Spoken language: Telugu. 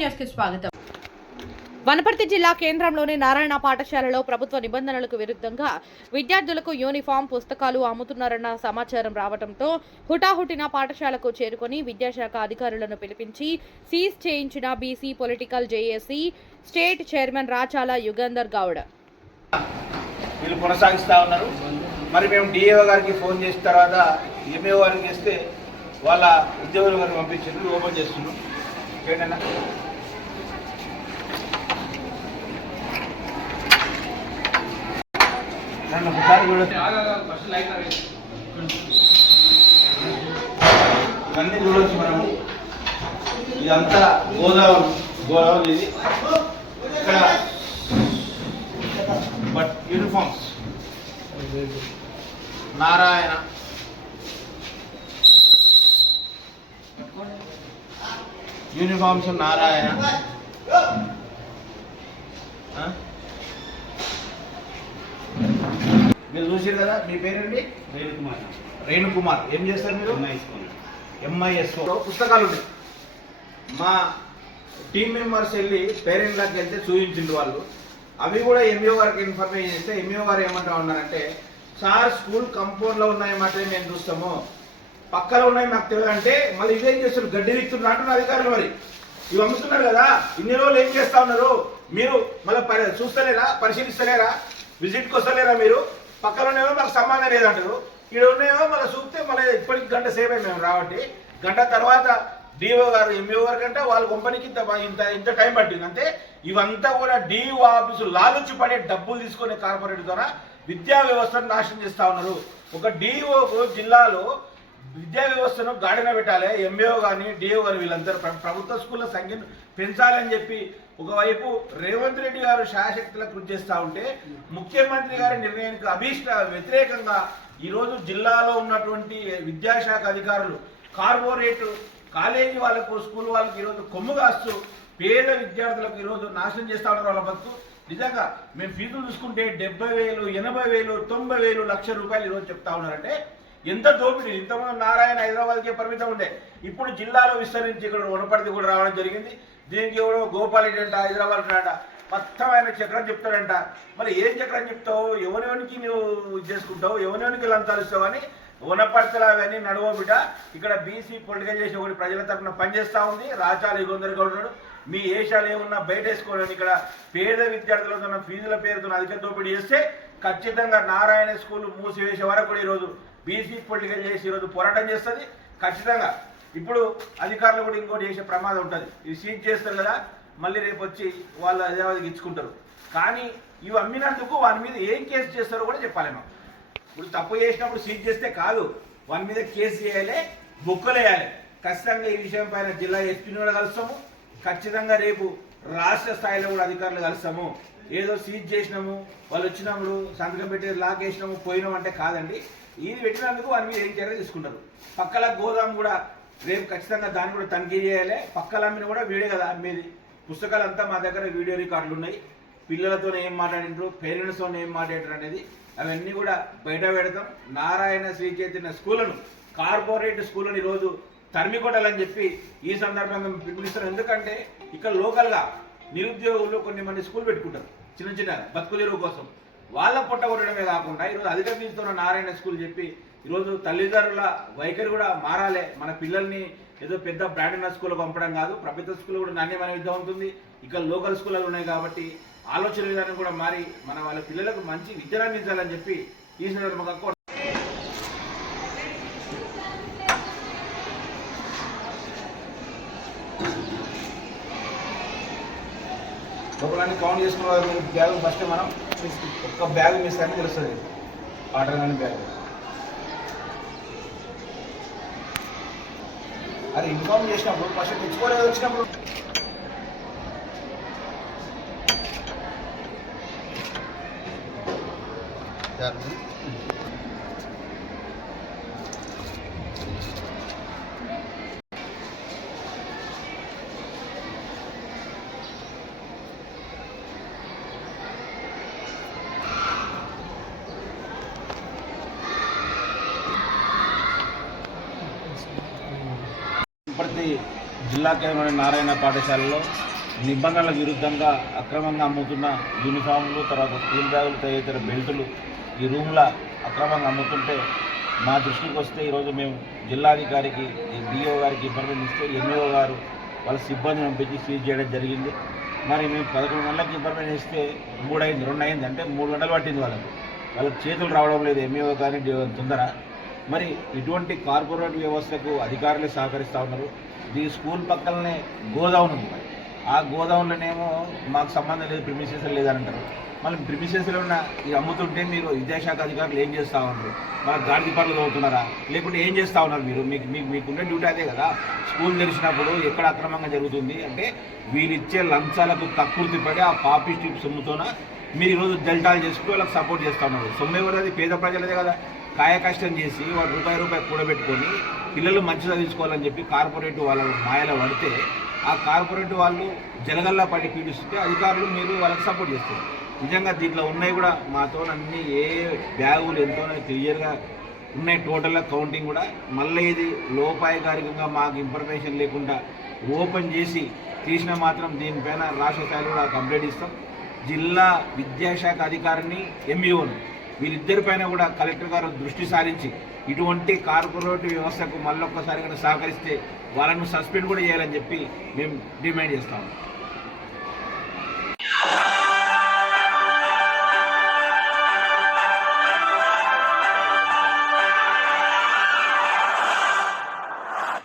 న్యూస్కి స్వాగతం. వనపర్తి జిల్లా కేంద్రంలోని నారాయణ పాఠశాలలో ప్రభుత్వ నిబంధనలకు విరుద్ధంగా విద్యార్థులకు యూనిఫామ్ పుస్తకాలు అమ్ముతున్నారన్న సమాచారం రావడంతో హుటాహుటిన పాఠశాలకు చేరుకొని విద్యాశాఖ అధికారులను పిలిపించి సీజ్ చేయించిన BC political JAC state chairman Rachala Yugandhar Goud. వీళ్ళు కొనసాగిస్తూ ఉన్నారు. మరి మేము డిఏఓ గారికి ఫోన్ చేసిన తర్వాత ఎంఏఓ గారికి చేస్తే వాళ్ళ ఉద్యోగుల గారికి పంపించారు ఓపెన్ చేస్తున్నాం ఏంటన్నా? నన్ను ఒకసారి చూడొచ్చు ఇవన్నీ చూడవచ్చు మనము. ఇదంతా గోదావరి గోదావరి ఇది. ఇక్కడ but uniforms. Narayana. Uniforms Narayana ఆ? మీరు చూసారు కదా మీ పేరేంటి? రేణుకుమార్. రేణుకుమార్. ఏం చేస్తారు మీరు? ఎంఐఎస్ఓ పుస్తకాలు ఉన్నాయి. మా టీం మెంబర్స్ వెళ్ళి పేరెంట్లకు వెళ్తే చూపించిండు వాళ్ళు. అవి కూడా ఎంఈఓ గారికి ఇన్ఫర్మేషన్ ఇస్తే ఎంఈఓ గారు ఏమంటా ఉన్నారంటే సార్ స్కూల్ కంపౌండ్లో ఉన్నాయి మాత్రమే మేము చూస్తాము. పక్కన ఉన్నాయి మాకు తెలియదు. అంటే మళ్ళీ ఇదేం చేస్తారు? గడ్డి విక్తున్నారు అంటున్నారు అధికారులు మరి. ఇవి అమ్ముతున్నారు కదా ఇన్ని రోజులు ఏం చేస్తా ఉన్నారు? మీరు మళ్ళీ చూస్తలేరా? పరిశీలిస్తలేరా? విజిట్కి వస్తలేరా మీరు? పక్కన ఉన్నాయో మాకు సంబంధం లేదంటారు. ఈడ ఉన్నాయో మళ్ళీ చూస్తే మళ్ళీ ఇప్పటికి గంట సేపు అయింది మేము రావట్టి గంట తర్వాత డిఓ గారు ఎంఈఓ గారు కంటే వాళ్ళ కంపెనీకి ఇంత ఇంత ఇంత టైం పట్టింది. అంటే ఇవంతా కూడా డిఓ ఆఫీసు లాలుచి పడే డబ్బులు తీసుకునే కార్పొరేట్ ద్వారా విద్యా వ్యవస్థను నాశనం చేస్తా ఉన్నారు. ఒక డిఓకు జిల్లాలో విద్యా వ్యవస్థను గాడిన పెట్టాలి. ఎంఏఓ కానీ డిఓ కానీ వీళ్ళందరూ ప్రభుత్వ స్కూళ్ళ సంఖ్యను పెంచాలని చెప్పి ఒకవైపు రేవంత్ రెడ్డి గారు శాశక్తుల కృషి చేస్తూ ఉంటే ముఖ్యమంత్రి గారి నిర్ణయానికి అభీష్ట వ్యతిరేకంగా ఈరోజు జిల్లాలో ఉన్నటువంటి విద్యాశాఖ అధికారులు కార్పొరేట్ కాలేజీ వాళ్ళకు స్కూల్ వాళ్ళకి ఈరోజు కొమ్ము కాస్తూ పేద విద్యార్థులకు ఈరోజు నాశనం చేస్తా ఉన్నారు వాళ్ళ బతుకు. నిజంగా మేము ఫీజులు చూసుకుంటే డెబ్బై వేలు ఎనభై వేలు తొంభై వేలు లక్ష రూపాయలు ఈరోజు చెప్తా ఉన్నారంటే ఎంత దోపిడీ ఇంతకుముందు నారాయణ హైదరాబాద్కే పరిమితం ఉండే ఇప్పుడు జిల్లాలో విస్తరించి ఇక్కడ వనపర్తి కూడా రావడం జరిగింది. దీనికి ఎవరో గోపాలరెడ్డి అంట హైదరాబాద్ అంట మొత్తం ఆయన చక్రం చెప్తాడంట. మరి ఏం చక్రం చెప్తావు? ఎవరెవరికి నువ్వు ఇది చేసుకుంటావు? ఎవరెవరికి లంతాలుస్తావు అని వనపర్తలు అవన్నీ ఇక్కడ బీసీ పొలిటికల్ చేసి ఒకటి ప్రజల తరఫున పనిచేస్తూ ఉంది. రాచాలు ఇగొందరుగా ఉన్నాడు. మీ ఏషాలు ఏమున్నా బయట వేసుకోవడానికి ఇక్కడ పేద విద్యార్థులతో ఉన్న ఫీజుల పేరుతో అధిక దోపిడీ చేస్తే ఖచ్చితంగా నారాయణ స్కూల్ మూసివేసే వరకు కూడా ఈరోజు బీసీ పొలిటికల్ చేసి ఈరోజు పోరాటం చేస్తుంది. ఖచ్చితంగా. ఇప్పుడు అధికారులు కూడా ఇంకోటి చేసే ప్రమాదం ఉంటుంది. ఇది సీజ్ చేస్తారు కదా మళ్ళీ రేపు వచ్చి వాళ్ళు హైదరాబాద్కి ఇచ్చుకుంటారు. కానీ ఇవి అమ్మినందుకు వాని మీద ఏం కేసు చేస్తారో కూడా చెప్పాలి మనం. ఇప్పుడు తప్పు చేసినప్పుడు సీజ్ చేస్తే కాదు. వాని మీద కేసు చేయాలి బుక్కలు వేయాలి ఖచ్చితంగా ఈ విషయం పైన జిల్లా ఎస్పీని కూడా కలుస్తాము. ఖచ్చితంగా రేపు రాష్ట్ర స్థాయిలో కూడా అధికారులు కలుస్తాము ఏదో సీజ్ చేసినాము వాళ్ళు వచ్చినప్పుడు సంతకం పెట్టి లాక్ వేసినాము పోయినాం అంటే కాదండి. ఇది పెట్టినందుకు వారి మీద ఏం చర్య తీసుకుంటారు? పక్కల గోదాం కూడా రేపు ఖచ్చితంగా దాన్ని కూడా తనిఖీ చేయాలి. పక్కల అమ్మిన కూడా వీడే కదా అమ్మేది పుస్తకాలంతా మా దగ్గర వీడియో రికార్డులు ఉన్నాయి. పిల్లలతో ఏం మాట్లాడిండ్రు పేరెంట్స్తో ఏం మాట్లాడారు అనేది అవన్నీ కూడా బయట పెడతాం. నారాయణ శ్రీ చైతన్య స్కూళ్ళను కార్పొరేట్ స్కూళ్ళను ఈరోజు తరిమి కొట్టాలని చెప్పి ఈ సందర్భంగా మేము ఎందుకంటే ఇక్కడ లోకల్గా నిరుద్యోగులు కొన్ని మంది స్కూల్ పెట్టుకుంటారు. చిన్న చిన్న బతుకు తెరువు కోసం. వాళ్ళ పొట్ట కొట్టడమే కాకుండా ఈరోజు అధిక ఫీజుతున్న నారాయణ స్కూల్ చెప్పి ఈరోజు తల్లిదండ్రుల వైఖరి కూడా మారాలి. మన పిల్లల్ని ఏదో పెద్ద బ్రాండెడ్ ఉన్న స్కూల్ పంపడం కాదు. ప్రభుత్వ స్కూల్ కూడా నాణ్యమైన విద్య ఉంటుంది. ఇక్కడ లోకల్ స్కూళ్ళు ఉన్నాయి కాబట్టి ఆలోచన విధానం కూడా మారి మన వాళ్ళ పిల్లలకు మంచి విద్యను అందించాలని చెప్పి ఈ సందర్భంగా కోరు- కౌంట్ చేసుకున్న బ్యాగ్ ఫస్ట్ మనం ఒక్క బ్యాగ్ మిస్ అని తెలుస్తుంది. ఆర్డర్ కానీ బ్యాగ్. అది ఇన్ఫార్మ్ చేసినప్పుడు ఫస్ట్ తెచ్చుకోలేదు వచ్చినప్పుడు. ప్రతి జిల్లా కేంద్రంలోని నారాయణ పాఠశాలలో నిబంధనల విరుద్ధంగా అక్రమంగా అమ్ముతున్న యూనిఫామ్లు తర్వాత స్కూల్ బ్యాగులు తదితర బెల్టులు ఈ రూమ్ల అక్రమంగా అమ్ముతుంటే మా దృష్టికి వస్తే ఈరోజు మేము జిల్లాధికారికి డిఓ గారికి ఇన్ఫర్మేషన్ ఇస్తే ఎంఈఓ గారు వాళ్ళ సిబ్బందిని పంపించి సీజ్ చేయడం జరిగింది. మరి మేము పదకొండు గంటలకు ఇన్ఫర్మేషన్ ఇస్తే మూడు అయింది రెండు అయింది అంటే మూడు గంటలు పట్టింది వాళ్ళకి. వాళ్ళకి చేతులు రావడం లేదు ఎంఈఓ కానీ తొందర. మరి ఇటువంటి కార్పొరేట్ వ్యవస్థకు అధికారులే సహకరిస్తూ ఉన్నారు. ఈ స్కూల్ పక్కనే గోదావరి ఉంది ఆ గోదావరిలోనేమో మాకు సంబంధం లేదు ప్రిమిసెస్ లేదని అంటారు. మళ్ళీ ప్రిమిసెస్లో ఉన్న ఇది అమ్ముతుంటే మీరు విద్యాశాఖ అధికారులు ఏం చేస్తూ ఉన్నారు? మన గాడి పనులు చదువుతున్నారా లేకుంటే ఏం చేస్తూ ఉన్నారు మీరు? మీకు మీకు మీకున్న డ్యూటీ అదే కదా. స్కూల్ తెరిచినప్పుడు ఎక్కడ అక్రమంగా జరుగుతుంది అంటే వీరిచ్చే లంచాలకు తక్కువ పడి ఆ పాపిస్టి సొమ్ముతోన మీరు ఈరోజు డెల్టాలు చేసుకుని వాళ్ళకి సపోర్ట్ చేస్తూ ఉన్నారు. సొమ్ము అది పేద ప్రజలదే కదా. కాయ కష్టం చేసి వాడు రూపాయి రూపాయి కూడబెట్టుకొని పిల్లలు మంచి చదివించుకోవాలని చెప్పి కార్పొరేట్ వాళ్ళ మాయలో పడితే ఆ కార్పొరేట్ వాళ్ళు జలగల్లా పడి పీడిస్తుంటే అధికారులు మీరు వాళ్ళకి సపోర్ట్ చేస్తారు. నిజంగా దీంట్లో ఉన్నాయి కూడా మాతో అన్ని ఏ బ్యాగులు ఎంతో క్లియర్గా ఉన్నాయి. టోటల్గా కౌంటింగ్ కూడా మళ్ళీ ఇది లోపాయకారికంగా మాకు ఇన్ఫర్మేషన్ లేకుండా ఓపెన్ చేసి తీసిన మాత్రం దీనిపైన రాష్ట్ర స్థాయిలో కూడా కంప్లైంట్ ఇస్తాం. జిల్లా విద్యాశాఖ అధికారిని ఎంఈఓని వీళ్ళిద్దరిపైన కూడా కలెక్టర్ గారు దృష్టి సారించి ఇటువంటి కార్పొరేట్ వ్యవస్థకు మళ్ళొక్కసారి కనుక సహకరిస్తే వాళ్ళను సస్పెండ్ కూడా చేయాలని చెప్పి మేము డిమాండ్ చేస్తాము